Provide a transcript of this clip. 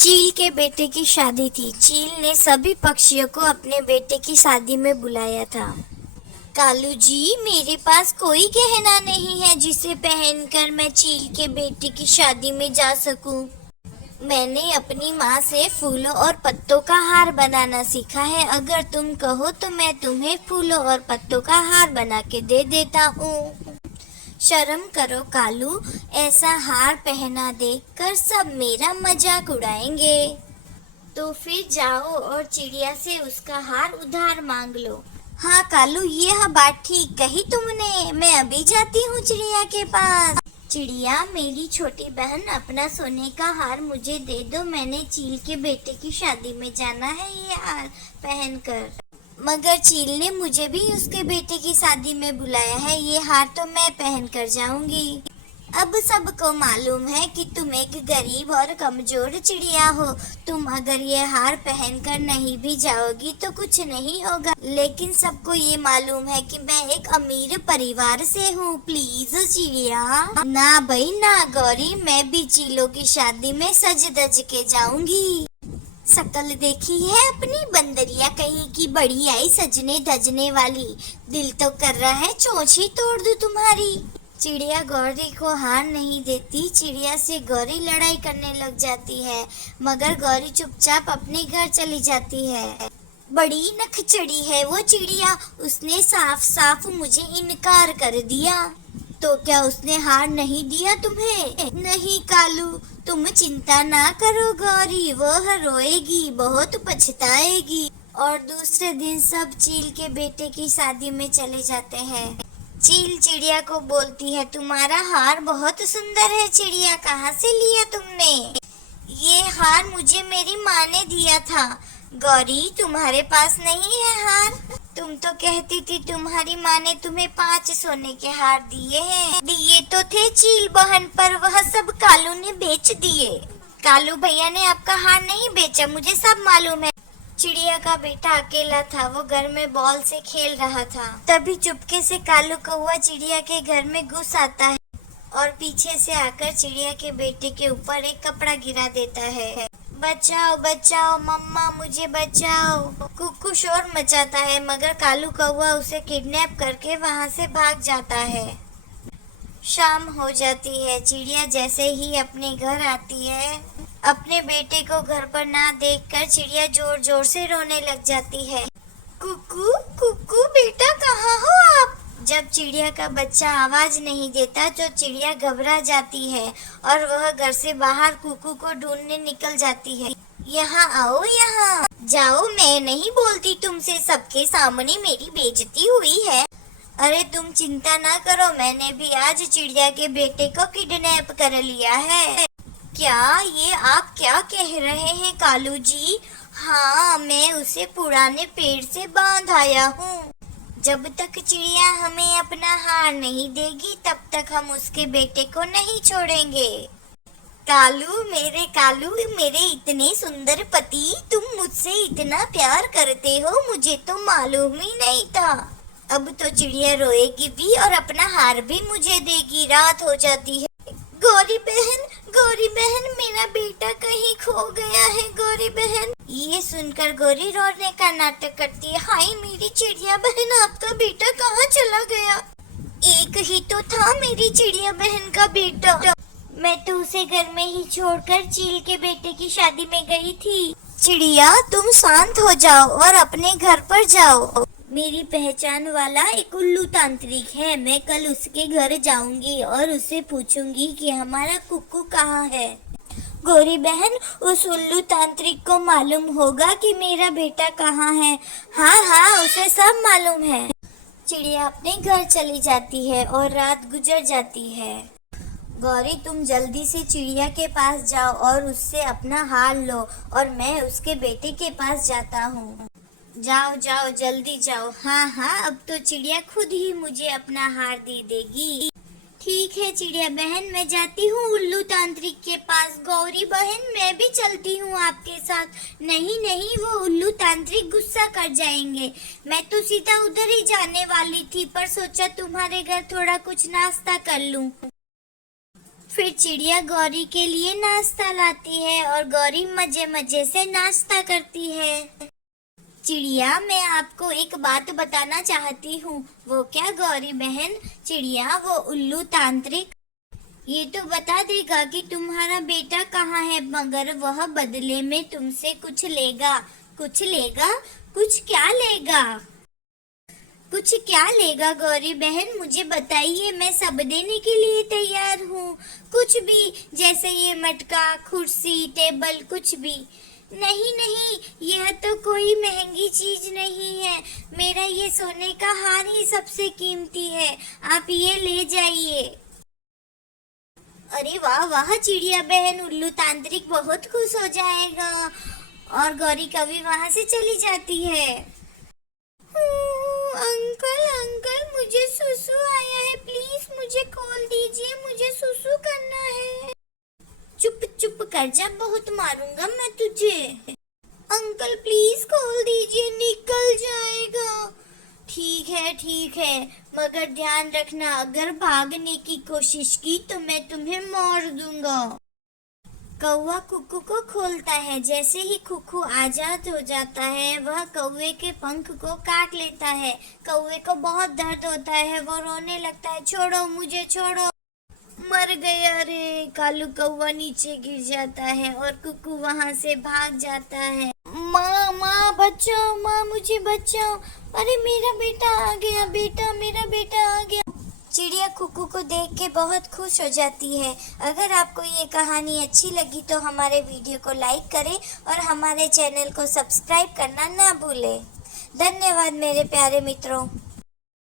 चील के बेटे की शादी थी। चील ने सभी पक्षियों को अपने बेटे की शादी में बुलाया था। कालू जी, मेरे पास कोई गहना नहीं है जिसे पहनकर मैं चील के बेटे की शादी में जा सकूं। मैंने अपनी माँ से फूलों और पत्तों का हार बनाना सीखा है। अगर तुम कहो तो मैं तुम्हें फूलों और पत्तों का हार बना के दे देता हूँ। शर्म करो कालू, ऐसा हार पहना देकर सब मेरा मजाक उड़ाएंगे। तो फिर जाओ और चिड़िया से उसका हार उधार मांग लो। हाँ कालू, ये बात ठीक कही तुमने। मैं अभी जाती हूँ चिड़िया के पास। चिड़िया, मेरी छोटी बहन, अपना सोने का हार मुझे दे दो। मैंने चील के बेटे की शादी में जाना है ये हार पहनकर। मगर चील ने मुझे भी उसके बेटे की शादी में बुलाया है। ये हार तो मैं पहन कर जाऊंगी। अब सबको मालूम है कि तुम एक गरीब और कमजोर चिड़िया हो। तुम अगर ये हार पहनकर नहीं भी जाओगी तो कुछ नहीं होगा। लेकिन सबको ये मालूम है कि मैं एक अमीर परिवार से हूँ। प्लीज चिड़िया। ना भाई ना गौरी, मैं भी चीलों की शादी में सज धज के जाऊंगी। शकल देखी है अपनी, बंदरिया कहीं की बड़ी आई सजने धजने वाली। दिल तो कर रहा है चोंच ही तोड़ दूं तुम्हारी। चिड़िया गौरी को हार नहीं देती। चिड़िया से गौरी लड़ाई करने लग जाती है, मगर गौरी चुपचाप अपने घर चली जाती है। बड़ी नखचड़ी है वो चिड़िया, उसने साफ साफ मुझे इनकार कर दिया। तो क्या उसने हार नहीं दिया तुम्हें? नहीं कालू, तुम चिंता ना करो गौरी, वह रोएगी, बहुत पछताएगी। और दूसरे दिन सब चील के बेटे की शादी में चले जाते हैं। चील चिड़िया को बोलती है, तुम्हारा हार बहुत सुंदर है चिड़िया, कहाँ से लिया तुमने? ये हार मुझे मेरी माँ ने दिया था। गौरी, तुम्हारे पास नहीं है हार? तुम तो कहती थी तुम्हारी माँ ने तुम्हें 5 सोने के हार दिए हैं। दिए तो थे चील बहन, पर वह सब कालू ने बेच दिए। कालू भैया ने आपका हार नहीं बेचा, मुझे सब मालूम है। चिड़िया का बेटा अकेला था, वो घर में बॉल से खेल रहा था। तभी चुपके से कालू कौवा चिड़िया के घर में घुस आता है और पीछे से आकर चिड़िया के बेटे के ऊपर एक कपड़ा गिरा देता है। बचाओ बचाओ मम्मा, मुझे बचाओ। कुक्कू शोर मचाता है, मगर कालू कौवा उसे किडनैप करके वहां से भाग जाता है। शाम हो जाती है। चिड़िया जैसे ही अपने घर आती है, अपने बेटे को घर पर ना देखकर चिड़िया जोर जोर से रोने लग जाती है। कुक्कू कुक्कू, बेटा कहाँ हो आप? जब चिड़िया का बच्चा आवाज नहीं देता तो चिड़िया घबरा जाती है और वह घर से बाहर कुक्कू को ढूंढने निकल जाती है। यहाँ आओ, यहाँ जाओ, मैं नहीं बोलती तुमसे, सबके सामने मेरी बेइज्जती हुई है। अरे तुम चिंता ना करो, मैंने भी आज चिड़िया के बेटे को किडनैप कर लिया है। क्या ये आप क्या कह रहे हैं कालू जी? हाँ, मैं उसे पुराने पेड़ से बांध आया हूँ। जब तक चिड़िया हमें अपना हार नहीं देगी तब तक हम उसके बेटे को नहीं छोड़ेंगे। कालू, मेरे इतने सुंदर पति, तुम मुझसे इतना प्यार करते हो, मुझे तो मालूम ही नहीं था। अब तो चिड़िया रोएगी भी और अपना हार भी मुझे देगी। रात हो जाती है। गौरी बहन, मेरा बेटा कहीं खो गया है। गौरी बहन। ये सुनकर गौरी रोने का नाटक करती है। हाय मेरी चिड़िया बहन, आपका बेटा कहाँ चला गया? एक ही तो था मेरी चिड़िया बहन का बेटा। मैं तो उसे घर में ही छोड़कर चील के बेटे की शादी में गई थी। चिड़िया, तुम शांत हो जाओ और अपने घर पर जाओ। मेरी पहचान वाला एक उल्लू तांत्रिक है। मैं कल उसके घर जाऊंगी और उससे पूछूंगी कि हमारा कुक्कू कहाँ है। गौरी बहन, उस उल्लू तांत्रिक को मालूम होगा कि मेरा बेटा कहाँ है। हाँ, उसे सब मालूम है। चिड़िया अपने घर चली जाती है और रात गुजर जाती है। गौरी, तुम जल्दी से चिड़िया के पास जाओ और उससे अपना हार लो और मैं उसके बेटे के पास जाता हूँ। जाओ जल्दी जाओ। हाँ, अब तो चिड़िया खुद ही मुझे अपना हार दे देगी। ठीक है चिड़िया बहन, मैं जाती हूँ उल्लू तांत्रिक के पास। गौरी बहन, मैं भी चलती हूँ आपके साथ। नहीं, वो उल्लू तांत्रिक गुस्सा कर जाएंगे। मैं तो सीधा उधर ही जाने वाली थी, पर सोचा तुम्हारे घर थोड़ा कुछ नाश्ता कर लूँ। फिर चिड़िया गौरी के लिए नाश्ता लाती है और गौरी मजे मजे से नाश्ता करती है। चिड़िया, मैं आपको एक बात बताना चाहती हूँ। वो क्या गौरी बहन? चिड़िया, वो उल्लू तांत्रिक ये तो बता देगा कि तुम्हारा बेटा कहाँ है, मगर वह बदले में तुमसे कुछ लेगा। कुछ लेगा? कुछ क्या लेगा? कुछ क्या लेगा गौरी बहन? मुझे बताइए, मैं सब देने के लिए तैयार हूँ। कुछ भी, जैसे ये मटका, कुर्सी, टेबल, कुछ भी। नहीं नहीं, यह तो कोई महंगी चीज नहीं है। मेरा ये सोने का हार ही सबसे कीमती है। आप ये ले जाइए। अरे वाह वाह चिड़िया बहन, उल्लू तांत्रिक बहुत खुश हो जाएगा। और गौरी कभी वहां से चली जाती है। अंकल अंकल, मुझे सुसु आया है, प्लीज मुझे खोल दीजिए, मुझे सुसु करना है। चुप चुप कर जा, बहुत मारूंगा मैं तुझे। अंकल प्लीज खोल दीजिए, निकल जाएगा। ठीक है, मगर ध्यान रखना, अगर भागने की कोशिश की तो मैं तुम्हें मार दूंगा। कौवा कुक्कू को खोलता है। जैसे ही कुक्कू आजाद हो जाता है, वह कौवे के पंख को काट लेता है। कौवे को बहुत दर्द होता है, वो रोने लगता है, छोड़ो मुझे, छोड़ो। मर गया रे। कालू कौवा नीचे गिर जाता है और कुक्कू वहां से भाग जाता है। माँ माँ बचाओ, माँ मुझे बचाओ। अरे मेरा बेटा आ गया, बेटा मेरा बेटा आ गया। चिड़िया कुक्कू को देख के बहुत खुश हो जाती है। अगर आपको ये कहानी अच्छी लगी तो हमारे वीडियो को लाइक करें और हमारे चैनल को सब्सक्राइब करना ना भूलें। धन्यवाद मेरे प्यारे मित्रों।